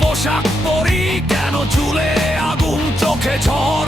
poশাক পরি? কেন চুলে আগুন চোখে ঝড়?